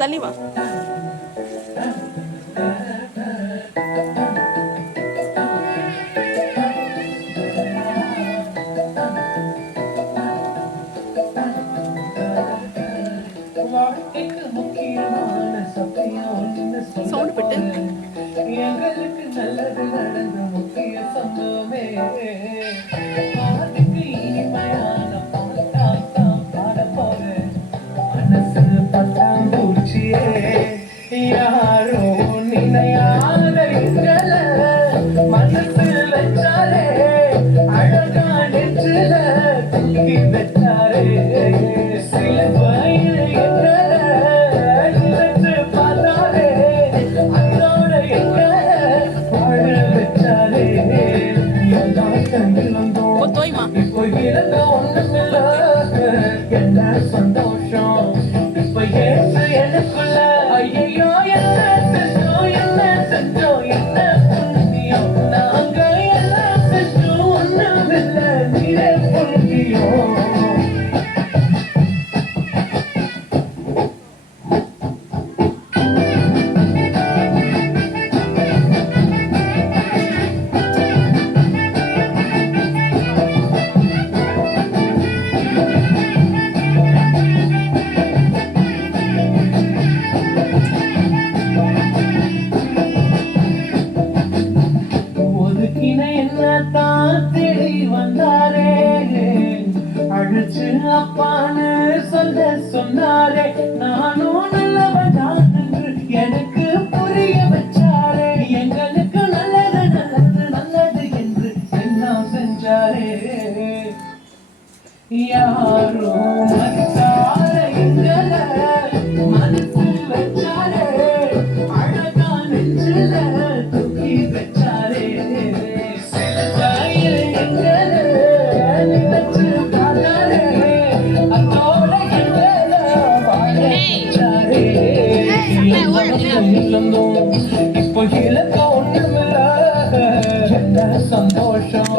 தள்ளி வா. சவுண்ட் போட்டு எங்களுக்கு நல்லது நடந்த முக்கிய சம்பவமே மனசு பட்டாம்பூச்சியே யாரோ நினையாத எங்களை மனசு வச்சாலே அழகா நெஞ்சில தூக்கி வச்சாரே சிலுவையில் எங்களை நினைச்சு பார்த்தாலே அதோட எங்களை வாழ வச்சாரே எல்லாம் கையில் வந்தோம் தோய்மா இப்போ இழந்த ஒண்ணுமில்ல என்ன சந்தோஷம் இப்ப ஏசு எனக்குள்ள ஐயோ என்ன செஞ்சோம் என்ன செஞ்சோம் என்ன புண்ணியம் நாங்க எல்லாம் செஞ்சோம் ஒண்ணுமில்ல நீரே புண்ணியம் ஒதுக்கின என்னத்தான் தேடி வந்தாரே அழிச்சு அப்பான்னு சொல்ல சொன்னாரே நானும் நல்லவன் தான் என்று எனக்கு புரிய வச்சாரே எங்களுக்கு நல்லது நல்லது நல்லது என்று எல்லாம் செஞ்சாரே யாரோ மதித்தார எங்களை மனசு வச்சாரே அழகா நெஞ்சில தூக்கி வச்சாரே சிலுவையில் எங்களை நினைச்சு பார்த்தாரே அதோட எங்களை வாழ வச்சாரே இப்போ இழக்க ஒண்ணுமில்ல என்ன சந்தோஷம்